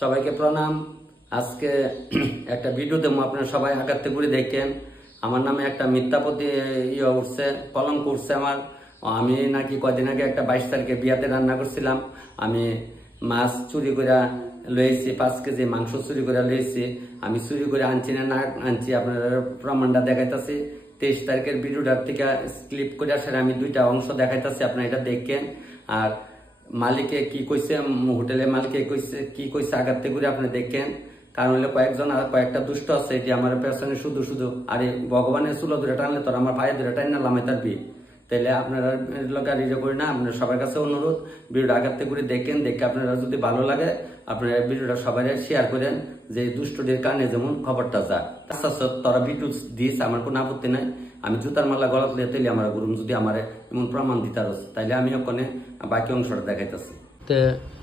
সবাইকে প্রণাম। আজকে একটা ভিডিও দেবো, আপনারা সবাই আগাতে করে দেখেন। আমার নামে একটা মিথ্যাপতি উঠছে, কলঙ্ক উঠছে আমার। আমি নাকি কদিন আগে একটা 22 তারিখে বিয়াতে রান্না করছিলাম। আমি মাছ চুরি করে লয়েছি, 5 কেজি মাংস চুরি করে লয়েছি। আমি চুরি করে আনছি না আনছি আপনারা প্রমাণটা দেখাইতেছি। 23 তারিখের ভিডিওটার থেকে ক্লিপ করে আসার আমি 2টা অংশ দেখাইতেছি, আপনারা এটা দেখেন। আর মালিকে কি কইছে, হোটেলের মালিকে কইছে কি কইছে আগাতে করে আপনি দেখেন। কারণ হলো কয়েকটা দুষ্ট আছে এটি আমার পেছনে শুধু শুধু আরে ভগবানের চুলো ধরে টানলে তোর আমার ভাইয়ের ধরে টান না লামে তার বিয়ে। তাইলে আপনারা লোক আর ইয়ে করি না, আপনার সবার কাছে অনুরোধ ভিডিওটা আগাতে করে দেখেন। দেখে আপনারা যদি ভালো লাগে আপনারা ভিডিওটা সবাই শেয়ার করেন, যে দুষ্টদের কানে যেমন খবরটা যায়। আচ্ছা তোরা ভিডিও দিস, আমার কোনো আপত্তি নাই। আমি জুতার মালা গলা দিয়ে তৈলি আমার গুরুম যদি আমার এমন প্রমাণ দিতার, তাইলে আমি ওখানে বাকি অংশটা দেখাইতেছি।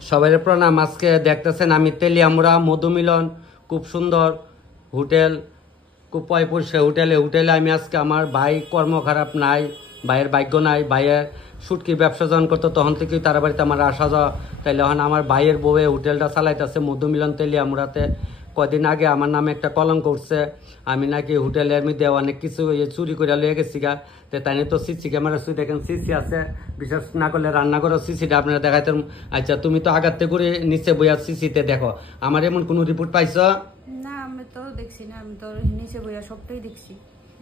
সবাই প্রণাম। আজকে দেখতেছেন আমি তেলিয়ামুড়া মধুমিলন, খুব সুন্দর হোটেল, খুব পয়পরিষ্কার হোটেলে আমি আজকে আমার ভাই কর্ম খারাপ নাই, ভাইয়ের ভাগ্য নাই। ভাইয়ের সুটকির ব্যবসা যখন করতো তখন থেকেই তার বাড়িতে আমার আসা যাওয়া। তাইলে এখন আমার ভাইয়ের বউয়ে হোটেলটা চালাইতেছে মধুমিলন তেলিয়ামুড়াতে। কদিন আগে আমার নামে একটা কলঙ্ক উঠছে, আমি নাকি হোটেলের মধ্যে অনেক কিছু চুরি করে লয়ে গেছি গা। তো তাই তো সিসি ক্যামেরা শুধু দেখেন, সিসি আছে, বিশ্বাস না করলে রান্না করো সিসিটা আপনারা দেখাইতেন। আচ্ছা তুমি তো আগাতে করে নিচে বইয়া সিসিতে দেখো, আমার এমন কোনো রিপোর্ট পাইছ না? আমি তো দেখছি না, আমি তো নিচে বইয়া সবটাই দেখছি,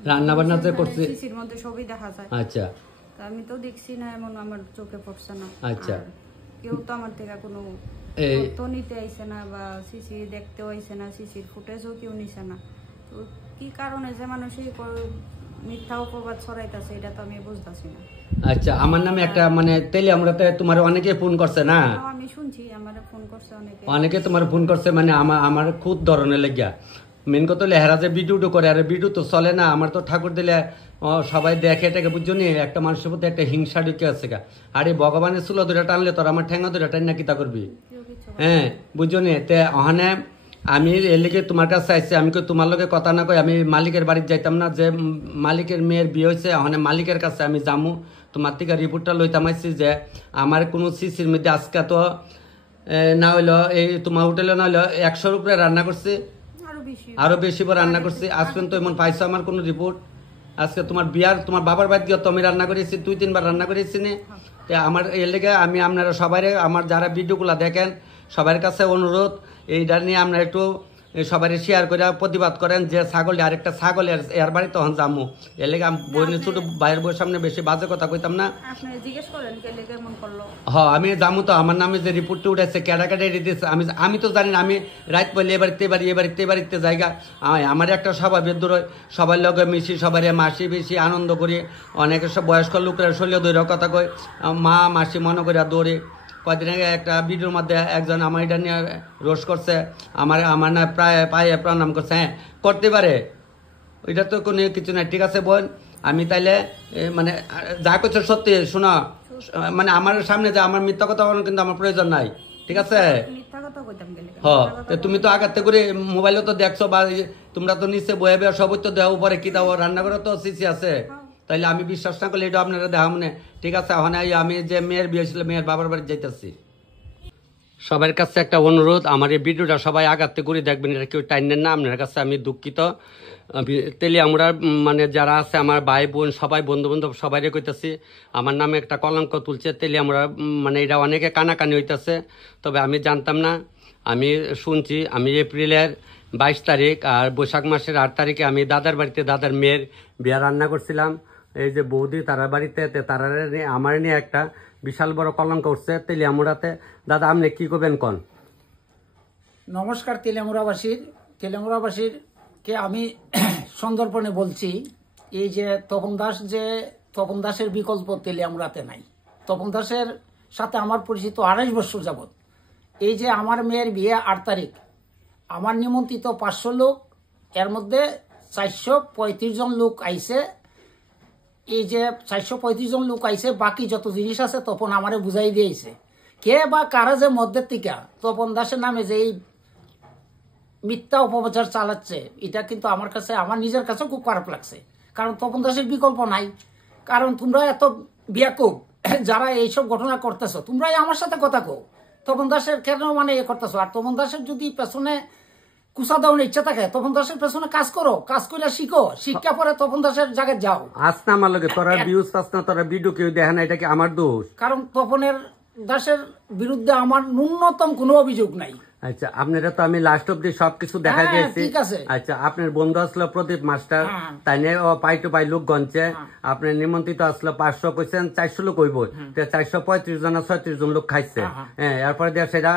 রান্না বান্না যে করছি সিসির মধ্যে সবই দেখা যায়। আচ্ছা আমি তো দেখছি না, এমন আমার চোখে পড়ছে না। আচ্ছা, কেউ তো আমার থেকে কোনো তো নিতে আইছে না, বা সিসি দেখতেও আইছে না, সিসির ফুটেজও কেউ নিছে না। তো কি কারণে যে মানুষ মিথ্যা অপবাদ ছড়াইতেছে এটা তো আমি বুঝতেছি না। আচ্ছা আমার নামে একটা মানে তেলিয়ামুড়াতে তোমার অনেকে ফোন করছে না? আমি শুনছি আমারে ফোন করছে অনেকে তোমার ফোন করছে, মানে আমার খুব ধরনের লেগিয়া। মেন কথা হলে হেরা যে ভিডিওটা করে, আর ভিডিও তো চলে না। আমার তো ঠাকুর দিলে সবাই দেখে এটাকে বুঝছো নি, একটা মানুষের প্রতি একটা হিংসা ঢুকে আছে গা। আরে ভগবানের চুলো ধরে টানলে তোর আমার ঠেঙ্গা ধরে টান না কিতা করবি? হ্যাঁ বুঝছো নি। তে ওখানে আমি এর লেগে তোমার কাছে আইসি। আমি তোমার লগে কথা না কই আমি মালিকের বাড়িতে যাইতাম না, যে মালিকের মেয়ের বিয়ে হয়েছে। ওখানে মালিকের কাছে আমি যামু, তোমার থেকে রিপোর্টটা লইতাম আইসি যে আমার কোনো সিসির মধ্যে আজকে তো না হইলো এই তোমার হোটেলে না হইলো 100-র উপরে রান্না করছে, আরো বেশি রান্না করছি। আজ পর্যন্ত এমন পাইছো আমার কোনো রিপোর্ট? আজকে তোমার বিয়ার তোমার বাবার বাড়ি গিয়ে তো আমি রান্না করেছি, 2-3 বার রান্না করেছি নে। আমার এর লেগে আমি আপনারা সবাই আমার যারা ভিডিওগুলো দেখেন সবার কাছে অনুরোধ, এইটা নিয়ে আপনারা একটু সবাই শেয়ার করে প্রতিবাদ করেন, যে ছাগল আরেকটা ছাগল এর বাড়ি তখন যামু। এর লেগে আমি বইনের ছোট ভাইয়ের বইয়ের সামনে বেশি বাজে কথা কইতাম না। আমি যামু তো আমার নামে যে রিপোর্টটা উঠেছে কেডা দিতেছে আমি তো জানি না। আমি রাত পড়লে এবারিতে জায়গা আমার একটা স্বভাবের দূর, সবার লগে মিশি, সবাই মাসি বেশি আনন্দ করি। অনেকে সব বয়স্ক লোকেরা শরীরে দৌড়ে কথা কয়, মা মাসি মনে করে দৌড়ে। কয়েকদিন আগে একটা ভিডিওর মধ্যে একজন আমার এটা নিয়ে রোষ করছে, আমার না প্রায় পায়ে প্রণাম করছে। হ্যাঁ করতে পারে, ওইটা তো কোনো কিছু নাই। ঠিক আছে বোন, আমি তাইলে মানে যা করছো সত্যি শোনো, মানে আমার সামনে যে আমার মিথ্যা কথা বলার কিন্তু আমার প্রয়োজন নাই, ঠিক আছে? হ্যাঁ তুমি তো আগাতে করে মোবাইলে তো দেখছো, বা তোমরা তো নিচে বয়ে বয়ে সব তো দেওয়া উপরে কি দাও রান্না করে তো সিসি আছে। তাইলে আমি বিশ্বাস না করলে এটা আপনারা দেখা মনে। ঠিক আছে, ওখানে আমি যে মেয়ের বিয়ে ছিল মেয়ের বাবার বাড়ি যাইতেছি। সবার কাছে একটা অনুরোধ, আমার এই ভিডিওটা সবাই আগাতে করে দেখবেন, এটা কেউ টাইনেন না। আপনার কাছে আমি দুঃখিত। তেলিয়ামুড়া মানে যারা আছে আমার ভাই বোন সবাই বন্ধু বান্ধব সবাই কইতেছি, আমার নামে একটা কলঙ্ক তুলছে তেলিয়ামুড়া, মানে এটা অনেকে কানাকানি হইতেছে। তবে আমি জানতাম না, আমি শুনছি। আমি এপ্রিলের 22 তারিখ আর বৈশাখ মাসের 8 তারিখে আমি দাদার বাড়িতে দাদার মেয়ের বিয়া রান্না করছিলাম। এই যে বৌদি তারা বাড়িতে, তারা আমার নিয়ে একটা বিশাল বড় কলঙ্ক উঠছে তেলিয়ামুড়াতে। দাদা আপনি কি করবেন কন? নমস্কার তেলিয়ামুড়াবাসীর কে আমি সন্দর্পণে বলছি, এই যে তপন দাসের বিকল্প তেলিয়ামুড়াতে নাই। তপন দাসের সাথে আমার পরিচিত 28 বছর যাবৎ। এই যে আমার মেয়ের বিয়ে 8 তারিখ, আমার নিমন্ত্রিত 500 লোক, এর মধ্যে 435 জন লোক আইছে। এই যে 435 জন লোক আইছে, বাকি যত জিনিস আছে তপন আমারে বুঝাই দিয়েছে। কে বা কারা যে মধ্যের থেকে তপন দাসের নামে যে এই মিথ্যা অপপ্রচার চালাচ্ছে, এটা কিন্তু আমার কাছে, আমার নিজের কাছে খুব খারাপ লাগছে। কারণ তপন দাসের বিকল্প নাই। কারণ তোমরা এত বিয়াকুব যারা এইসব ঘটনা করতেছো, তোমরাই আমার সাথে কথা কও। তপন দাসের কেন মানে এ করতেছো? আর তপন দাসের যদি পেছনে কুসা দেওয়ার ইচ্ছা থাকে, তপন দাসের পেছনে কাজ করো, কাজ করে শিখো, শিক্ষা পরে তপন দাসের জায়গায় যাও। আসনা আমার লগে তোরা ভিউজ আসনা, তোরা ভিডিও কেউ দেখে না, এটা কি আমার দোষ? কারণ তপনের দাসের বিরুদ্ধে আমার ন্যূনতম কোনো অভিযোগ নাই। আচ্ছা, আপনারা তো আমি লাস্ট অব্দি সবকিছু দেখা দিয়েছি। ঠিক আছে। আচ্ছা, আপনার বন্ধু আসলো প্রদীপ মাস্টার, তাই নিয়ে পাই টু পাই লোক গঞ্চে, আপনার নিমন্ত্রিত আসলো 500 কইছেন, 400 লোক হইব, 435 জন 36 জন লোক খাইছে। হ্যাঁ, এরপরে দিয়ে সেটা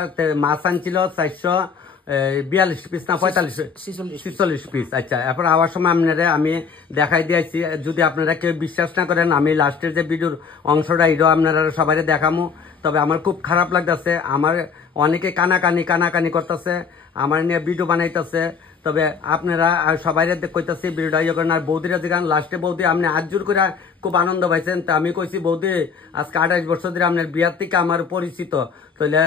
মাছ আনছিল 442 পিস না 46 পিস। আচ্ছা, এরপর আবার সময় আপনারা আমি দেখাই দিয়েছি, যদি আপনারা কেউ বিশ্বাস না করেন, আমি লাস্টের যে ভিডিওর অংশটা এটা আপনারা সবাই দেখামু। তবে আমার খুব খারাপ লাগতেছে, আমার অনেকে কানাকানি করতেছে, আমার নিয়ে ভিডিও বানাইতেছে। তবে আপনারা সবাই কইতেছি ভিডিওটা ইয়ে করেন। আর বৌদিরা যেখানে লাস্টে বৌদি আপনি আজুর করে খুব আনন্দ পাইছেন, তা আমি কইছি বৌদি আজকে 28 বছর ধরে আপনার বিয়ার থেকে আমার পরিচিত, তাহলে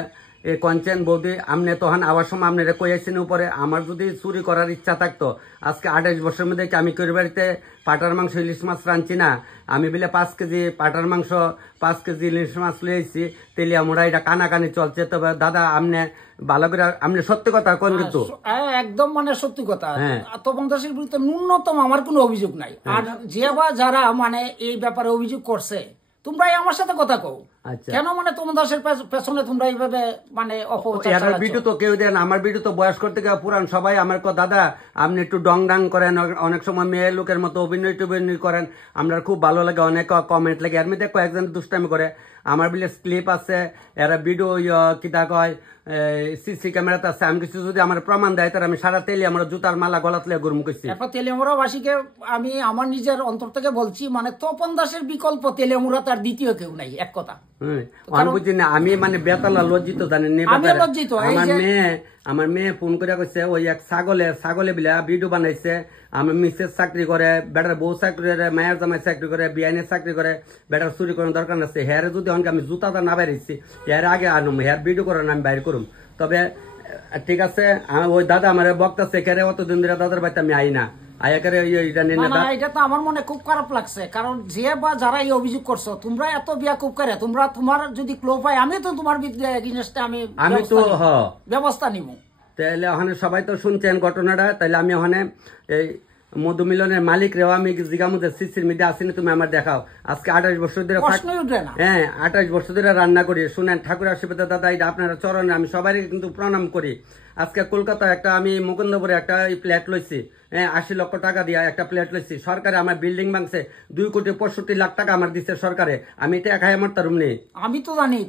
এই কনচেন বৌদি আপনি তখন আবার সময় আপনারা কইয়াছেন উপরে, আমার যদি চুরি করার ইচ্ছা থাকতো আজকে 28 বছরের মধ্যে কি আমি করি বাড়িতে পাটার মাংস ইলিশ মাছ রাঁধছি না? আমি বলে 5 কেজি পাটার মাংস 5 কেজি ইলিশ মাছ লিয়েছি, তেলিয়া মোড়া এটা কানাকানি চলছে। তবে দাদা আপনি ভালো করে আপনি সত্যি কথা কোন, কিন্তু একদম মানে সত্যি কথা। তপন দাসের বিরুদ্ধে ন্যূনতম আমার কোনো অভিযোগ নাই। আর যে বা যারা মানে এই ব্যাপারে অভিযোগ করছে, তোমরাই আমার সাথে কথা কও। কেন মানে তপন দাসের পেছনে তোমরা এইভাবে মানে অপপ্রচার? ভিডিও তো কেউ দেন, আমার ভিডিও তো বয়স করতে গিয়ে পুরান সবাই আমার দাদা আপনি একটু ডং ডাং করেন, অনেক সময় মেয়ে লোকের মতো অভিনয় করেন, আমরা খুব ভালো লাগে, অনেক কমেন্ট লাগে। এর মধ্যে কয়েকজন দুষ্টামি করে, আমার বিলে ক্লিপ আছে, এরা ভিডিও কিতা কয় সিসি ক্যামেরাতে আছে, আমি কিছু যদি আমার প্রমাণ দেয় তার আমি সারা তেলি আমার জুতার মালা গলাতলে গরম করছি। তেলিয়ামুড়াবাসীকে আমি আমার নিজের অন্তর থেকে বলছি, মানে তপন দাসের বিকল্প তেলিয়ামুড়া তার দ্বিতীয় কেউ নাই, এক কথা। বুঝি না, আমি মানে বেতালা লজ্জিত জানেন, লজ্জিত। আমার মেয়ে ফোন করে কইছে ওই এক ছাগলে বিলা ভিডিও বানাইছে, আমার মিসেস চাকরি করে, বেটার বউ চাকরি করে, মায়ের জামাই চাকরি করে, বিআইনের চাকরি করে, বেটার চুরি করার দরকার আছে। হেয়ারে যদি অনেক আমি জুতাটা না বাইরেছি, হেয়ার আগে আনুম, হেয়ার ভিডিও করেন আমি বাইর করুম। তবে ঠিক আছে, ওই দাদা আমার বক্তাছে কেরে অতদিন ধরে দাদার বাড়িতে আমি আই না, এটা তো আমার মনে খুব খারাপ লাগছে। কারণ যে বা যারা এই অভিযোগ করছো, তোমরা এত বিয়া খুব করে, তোমরা তোমার যদি ক্লোভ হয়, আমি তো তোমার আমি তো ব্যবস্থা নিব। তাহলে ওখানে সবাই তো শুনছেন ঘটনাটা, তাহলে আমি ওখানে এই মধুমিলনের মালিক রেও আমি জিগামুদের সিসির মধ্যে আসিনি, তুমি আমার দেখাও। আজকে 28 বছর ধরে, হ্যাঁ 28 বছর ধরে রান্না করি। শুনেন ঠাকুর আশীর্বাদ দাদা, এটা আপনারা চরণে আমি সবাই কিন্তু প্রণাম করি। আজকে কলকাতা একটা আমি মুকুন্দপুরে একটা প্লেট লইছি, 80 লক্ষ টাকা দিয়ে একটা প্লেট লইছি। সরকারে আমার বিল্ডিং ভাঙছে, 2,65,00,000 টাকা আমার দিচ্ছে সরকারে, আমি এটা খাই আমার তারুম নেই। আমি তো জানি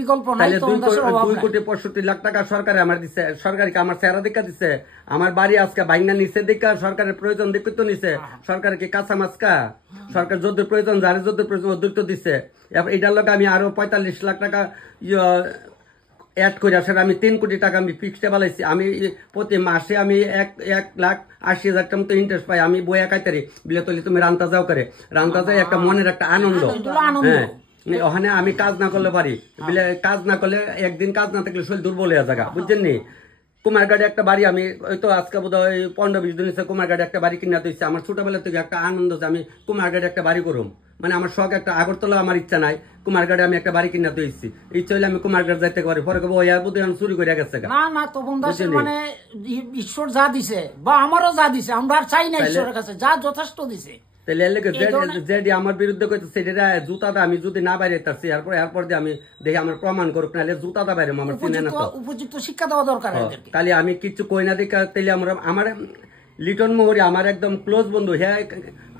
বিকল্প নাই, 2,65,00,000 টাকা সরকারে আমার দিচ্ছে। সরকারকে আমার চেহারা দেখা দিচ্ছে, আমার বাড়ি আজকে বাইনা নিচ্ছে দেখা, সরকারের প্রয়োজন দেখে তো নিচ্ছে। সরকারকে কাঁচা মাছকা সরকার যদ্দূর প্রয়োজন, যার যদ্দূর প্রয়োজন অদ্দূর তো দিচ্ছে। এটার লোক আমি আরো 45 লাখ টাকা অ্যাড করে সেটা আমি 3 কোটি টাকা আমি ফিক্সড বানাইছি। আমি প্রতি মাসে আমি 1,80,000 টাকা মতো ইন্টারেস্ট পাই। আমি বইয়া কাইতারি বিলে তলি তুমি রান্তা যাও করে, রান্তা যাই একটা মনের একটা আনন্দ। হ্যাঁ, ওখানে আমি কাজ না করলে পারি, বিলে কাজ না করলে একদিন কাজ না থাকলে শরীর দুর্বল হয়ে যাগা, বুঝছেন নি? কুমারঘাটে একটা বাড়ি আমি ওই তো আজকে বোধ হয় 15-20 দিন হচ্ছে কুমারঘাটে একটা বাড়ি কিনা দিচ্ছে। আমার ছোটবেলা থেকে একটা আনন্দ যে আমি কুমারঘাটে একটা বাড়ি করুম, মানে আমার শখ একটা। আগরতলা আমার ইচ্ছা নাই, কুমারঘাটে আমি একটা বাড়ি কিনা দিয়েছি। ইচ্ছা হইলে আমি কুমারঘাট যাইতে পারি, পরে কবো ওই বুদ্ধি চুরি করে গেছে। না না, তপন দাসের মানে ঈশ্বর যা দিছে বা আমারও যা দিছে, আমরা আর চাই না ঈশ্বরের কাছে, যা যথেষ্ট দিছে। আমার বিরুদ্ধে জুতাটা আমি যদি না বাইরে তারছি, এরপর দিয়ে আমি দেখি আমার প্রমাণ করুক, নাহলে জুতাটা বাইরে আমার চিনে না। তো উপযুক্ত শিক্ষা দেওয়া দরকার। তাহলে আমি কিছু কই না দেখা, তাহলে আমার লিটন মোহরি আমার একদম ক্লোজ বন্ধু, হ্যাঁ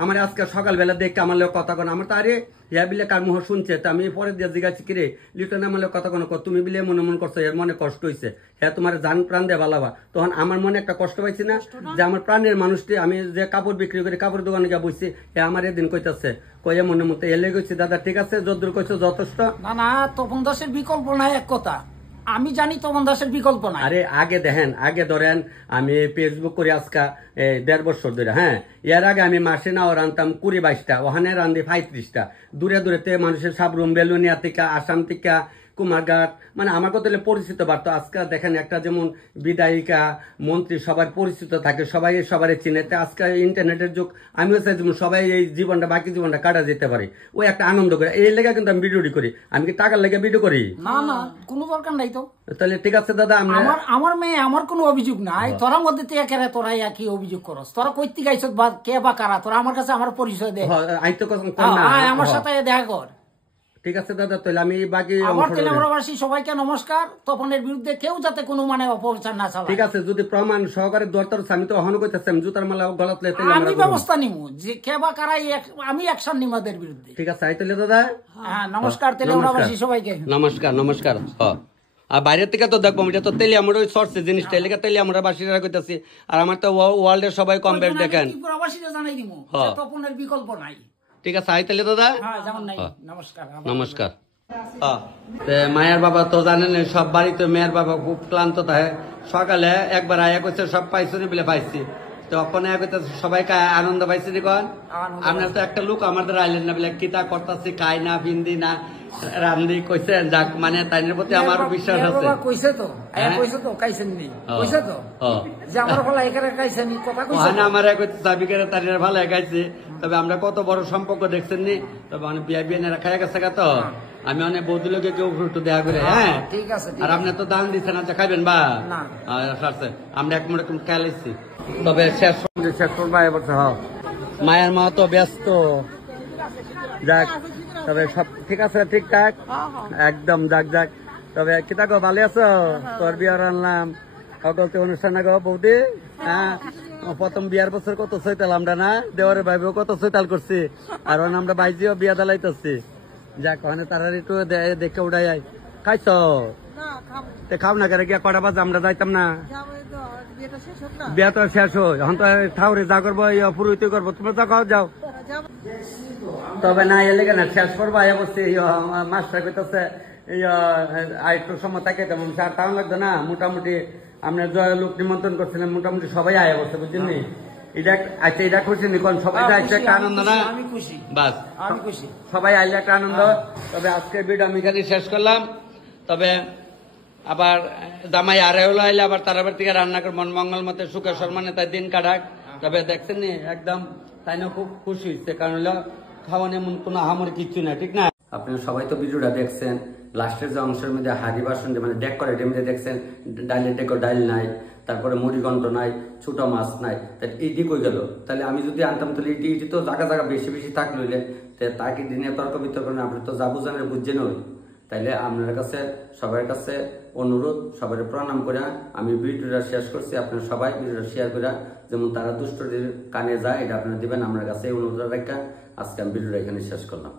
আমার আজকে সকালবেলা দেখে আমার লোক কথা কোন, আমার তো আরে হ্যাঁ বিলে কার মুহ শুনছে, তো আমি পরে দিয়ে জিজ্ঞাসা কিরে লিটন আমার লোক কথা কোন, তুমি বিলে মনে মন করছো, এর মনে কষ্ট হয়েছে, হ্যাঁ তোমার জান প্রাণ দিয়ে ভালাবা। তখন আমার মনে একটা কষ্ট পাইছি না, যে আমার প্রাণের মানুষটি, আমি যে কাপড় বিক্রি করি, কাপড় দোকানে গিয়ে বসছি, হ্যাঁ আমার এদিন কইতাছে, কয়ে মনে মতো এলে গেছি দাদা ঠিক আছে যদ্দূর কইছো যথেষ্ট। না না, তপন দাসের বিকল্প নাই, এক কথা আমি জানি তপন দাসের বিকল্প নাই। আরে আগে দেখেন, আগে ধরেন আমি ফেসবুক করি আজকে 1.5 বছর ধরে, হ্যাঁ এর আগে আমি মাসে নাও রানতাম 20-22টা, ওখানে রান্ধি 35টা। দূরে দূরে মানুষের সাবরুম, বেলুনিয়া থেকে, আসাম থেকে, কুমারঘাট, মানে আমার কথা পরিচিত বার্তা। আজকে দেখেন একটা যেমন বিধায়িকা, মন্ত্রী সবার পরিচিত থাকে, সবাই সবাই চিনে। আজকে ইন্টারনেটের যুগ, আমিও চাই যেমন সবাই এই জীবনটা, বাকি জীবনটা কাটা যেতে পারে, ওই একটা আনন্দ করে। এই লেগে কিন্তু আমি ভিডিওটি করি। আমি কি টাকার লেগে ভিডিও করি? না না, কোনো দরকার নাই তো। তাহলে ঠিক আছে দাদা, আমার মেয়ে, আমার কোনো অভিযোগ নাই। তোরা মধ্যে থেকে কেন তোরা কি অভিযোগ করস? তোরা কইতে গাইছ বা কে বা কারা? তোরা আমার কাছে আমার পরিচয় দে, আমার সাথে দেখা কর। ঠিক আছে দাদা, তাহলে আমি বাকি আমার তেলেমুরাবাসী সবাইকে নমস্কার। তপনের বিরুদ্ধে কেউ যাতে কোনো মানে অপপ্রচার না চালায়। ঠিক আছে, যদি প্রমাণ সহকারে দরকার, আমি তো অহন কইতাছি, আমি জুতার মালা গলাত লেতে আমি ব্যবস্থা নিব, যে কে বা কারা আমি অ্যাকশন নিব এদের বিরুদ্ধে। ঠিক আছে, তাহলে দাদা নমস্কার তেলেমুরাবাসী সবাইকে, নমস্কার। নমস্কার। আর বাইরের থেকে তো দেখবো, এটা তো তেলি আমার ওই সরছে জিনিসটা, এলাকা তেলি আমরা বাসীরা কইতাছি। আর আমার তো ওয়ার্ল্ডের সবাই কম বেশ দেখেন, জানাই দিব তপনের বিকল্প নাই। ঠিক আছে, তাহলে দাদা নমস্কার। নমস্কার। মায়ের বাবা তো জানেন, সব বাড়িতে মেয়ের বাবা খুব ক্লান্ত থাকে। সকালে একবার আয়া করছে সব পাইছি বলে পাইছি, তখন সবাইকে আনন্দ পাইছি। দেখুন আপনার তো একটা লোক আমাদের আইলেন না বলে কিতা করতেছি, খাই না, বিন্দি না, রান্ধি কইছে। যাক, মানে তাইনের প্রতি আমার বিশ্বাস আছে। কইছে তো, কইছে তো, কাইছেন নি, কইছে তো যে আমার ভালো এখানে কাইছেন নি, কথা কইছে না। আমার কইছে সাবিকের তাইনের ভালো গাইছে। তবে আমরা কত বড় সম্পর্ক দেখছেন নি। তবে অনেক বিয়া বিয়া রাখা গেছে তো, আমি অনেক বৌদি লোকে কেউ একটু দেয়া করে। হ্যাঁ ঠিক আছে। আর আপনি তো দান দিচ্ছেন, আচ্ছা খাইবেন বা আমরা এক মোটা খেয়ালাইছি। তবে শেষ করবা এবার। মায়ের মা তো ব্যস্ত, যাক তবে সব ঠিক আছে, ঠিকঠাক একদম। যাক যাক, তবে কিতা গো, ভালো আছো? তোর বিয়ার আনলাম সকলতে অনুষ্ঠান গো বৌদি। হ্যাঁ, প্রথম বিয়ার বছর কত চৈতাল আমরা না, দেওয়ারে ভাইবেও কত চৈতাল করছি, আর আমরা বাইজিও বিয়া দালাইতেছি। যাক, ওখানে তারা একটু দেখে উড়াই আয়। খাইছ? খাও না কেন, গিয়া কটা বাজে আমরা যাইতাম না? বিয়া তো শেষ হয়, এখন তো ঠাউরে যা করবো পুরোহিত করবো, তোমরা তো খাও যাও। তবে না এলে কেন শেষ করবো, আয়া বসছি মাস্টার কইতেছে আরেকটু সময় থাকে, তেমন আর টাউন লাগতো না। মোটামুটি আমরা জয় লোক নিমন্ত্রণ করছিলাম, মোটামুটি সবাই আয়া বসছে, বুঝছেন নি? এটা আচ্ছা, এটা খুশি নি? কারণ সবাই একটা আনন্দ না, বাস সবাই আইলে একটা আনন্দ। তবে আজকে ভিডিও আমি এখানে শেষ করলাম। তবে আবার জামাই আরে হলো আইলে আবার তার আবার থেকে রান্না করে মন মঙ্গল মতে সুখে সম্মানে তাই দিন কাটাক। তবে দেখছেন নি একদম তাই না, খুব খুশি হচ্ছে, কারণ হলো খাওয়ান এমন কোনো আহামরি কিচ্ছু না, ঠিক না? আপনারা সবাই তো ভিডিওটা দেখছেন, লাস্টের যে অংশের মধ্যে হাড়ি বাসন মানে ডেকোরেট এমনি দেখছেন, ডাইলের ডেকো ডাইল নাই, তারপরে মুড়িঘণ্ট নাই, ছোট মাছ নাই, তাহলে ইডি কই গেল? তাহলে আমি যদি আনতাম তাহলে ইডি তো জায়গা জায়গা বেশি বেশি থাকলে তাকে দিনে তর্ক বিতর্ক না, আপনি তো যা বুঝানের বুঝছেন ওই। তাইলে আপনার কাছে সবার কাছে অনুরোধ, সবাই প্রণাম করে আমি ভিডিওটা শেষ করছি। আপনারা সবাই ভিডিওটা শেয়ার করে যেমন তারা দুষ্টদের কানে যায়, এটা আপনারা দিবেন আমার কাছে অনুরোধ রেখা আজকে আমি ভিডিওটা এখানে শেষ করলাম।